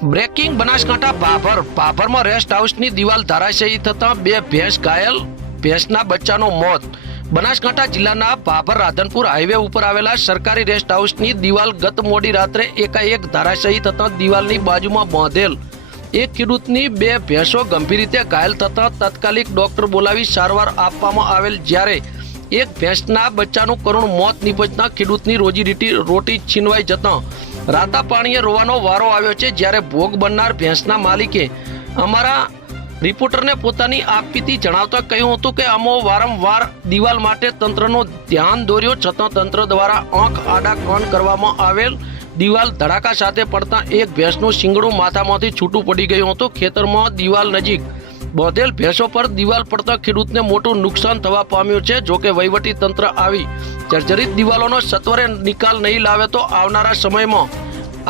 Breaking Banaskantha Bhabhar ભાભરમાં rest હાઉસની દિવાલ ધરાશયી થતાં બે ભેંસ ઘાયલ. ભેંસના બચ્ચાનો મોત. બનાસકાંઠા જિલ્લાના ભાભર રાધનપુર હાઈવે ઉપર આવેલા સરકારી રેસ્ટ હાઉસની દિવાલ ગત મોડી રાત્રે એકાએક ધરાશયી થતાં દિવાલની બાજુમાં બાંધેલ. એક ખેડૂતની બે ભેંસો ગંભીર રીતે ઘાયલ થતાં તાત્કાલિક ડોક્ટર બોલાવી સારવાર આપવામાં આવેલ જ્યારે એક ભેંસના બચ્ચાનું કરુણ મોત નિપજતા ખેડૂતની રોજી રોટી છીનવાઈ જતાં રાતા પાણીએ રોવાનો વારો આવ્યો છે જ્યારે ભોગ બનનાર ભેંસના માલિકે અમારા રિપોર્ટરને પોતાની આપવીતી જણાવતા કહ્યું હતું કે અમો વારંવાર દિવાલ માટે તંત્રનો ધ્યાન દોર્યો, છતાં તંત્ર દ્વારા આંખ આડા કાન કરવામાં આવેલ દિવાલ ધડાકા સાથે પડતા એક ભેંસનું શિંગડું માથામાંથી છૂટું પડી ગયું હતું. ખેતરમાં દિવાલ નજીક બોધેલ ભેંસો પર દિવાલ પડતા ખેડૂતને મોટું નુકસાન થવા પામ્યું છે. જોકે વહીવટી તંત્ર આવી જર્જરિત દિવાલોનો સત્વરે નિકાલ નહીં લાવે તો આવનારા સમયમાં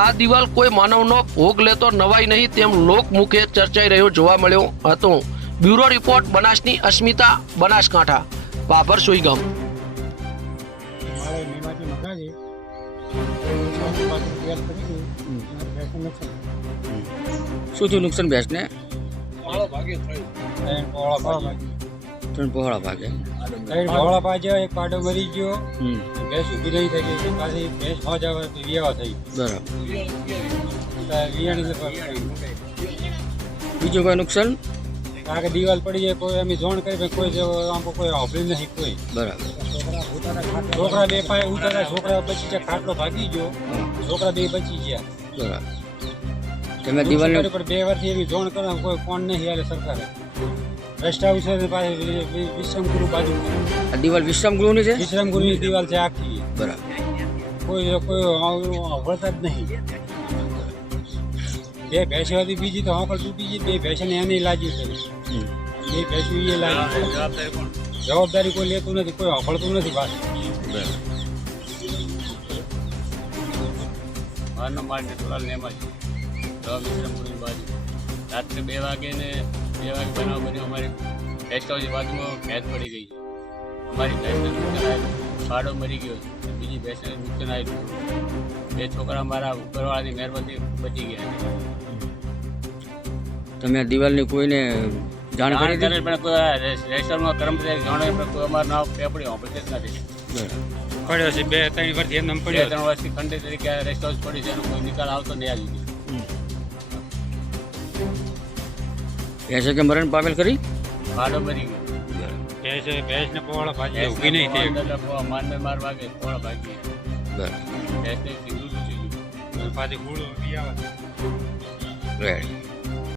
આ દિવાલ કોઈ માનવનો ભોગ લેતો નવાઈ નહીં તેમ લોકમુખે ચર્ચાઈ રહ્યો જોવા મળ્યો હતો. બ્યુરો રિપોર્ટ બનાસની અસ્મિતા બનાસકાંઠા. બાબર સુઈગમ. શું થયું નુકસાન ભેંસને? ત્રણ થયું ત્રણ પહોળા ભાગે. ત્રણ પોળા પાડ્યા એક પાડો મરી ગયો. હમ. ભેંસ ઊભી નહીં થઈ ગઈ પાછી ભેંસ ન જવા તો વિયાવા થઈ. બરાબર. વિયાણી બીજું કોઈ નુકસાન? કારણ કે દિવાલ પડી જાય કોઈ અમે જોણ કરી પણ કોઈ જેવો આમ કોઈ હોભળી નહીં કોઈ. બરાબર. છોકરા બે પાસે ઉતારા છોકરા બચી ગયા ખાટલો ભાગી ગયો છોકરા બે બચી ગયા. બરાબર. તમે દિવાલને પણ બે વર્ષથી એવી જોણ કરવા કોઈ કોણ નહીં હાલે સરકારે. રેસ્ટ હાઉસ વિશ્રમ ગુરુ બાજુ આ દિવાલ વિશ્રામ ગૃહની છે? વિશ્રમગુરુની દિવાલ છે આખી. બરાબર. કોઈ કોઈ વળતા જ નહીં. બે ભેંસો હતી બીજી તો હોકળ તૂટી ગઈ બે ભેંસોને એની લાગી છે. બે ભેંસો એ લાગી જવાબદારી કોઈ લેતું નથી કોઈ હોકળતું નથી પાછું. માર નેટવાલ ને એમાં દવા વિશ્રામપુરની બાજુ. રાત્રે બે વાગે ને વાગે બનાવ બન્યો. અમારી ગેસ્ટ હાઉસની બાજુમાં ભેંસ પડી ગઈ. છે અમારી ભેંસને નુકસાન આવ્યું મરી ગયો. છે બીજી ભેંસને નુકસાન આવ્યું બે છોકરા મારા ઉપરવાળાની મહેરબાની બચી ગયા છે. તમે દિવાલની કોઈને જાણ કરી દીધી? પણ કોઈ રેસ્ટોરન્ટમાં કર્મચારી જાણે પણ કોઈ અમારું નામ પેપડી હોંભળતું જ નથી. પડ્યો છે. બે ત્રણ વર્ષથી એમ પડ્યો ત્રણ વર્ષથી ખંડિત તરીકે રેસ્ટોરન્ટ રેસ્ટ પડી છે. એનો કોઈ નિકાલ આવતો નહીં આવી ભેંસે કે મરણ પામેલ કરી ભાડો મરી ગયો. ભેંસ ભેંસને પોળા ભાજી ઊભી નહીં થઈ મારને માર વાગે પોળા ભાગી બરાબર. ભેંસને સીધું સીધું. પાછી ગુળ વિયાવા રાઈટ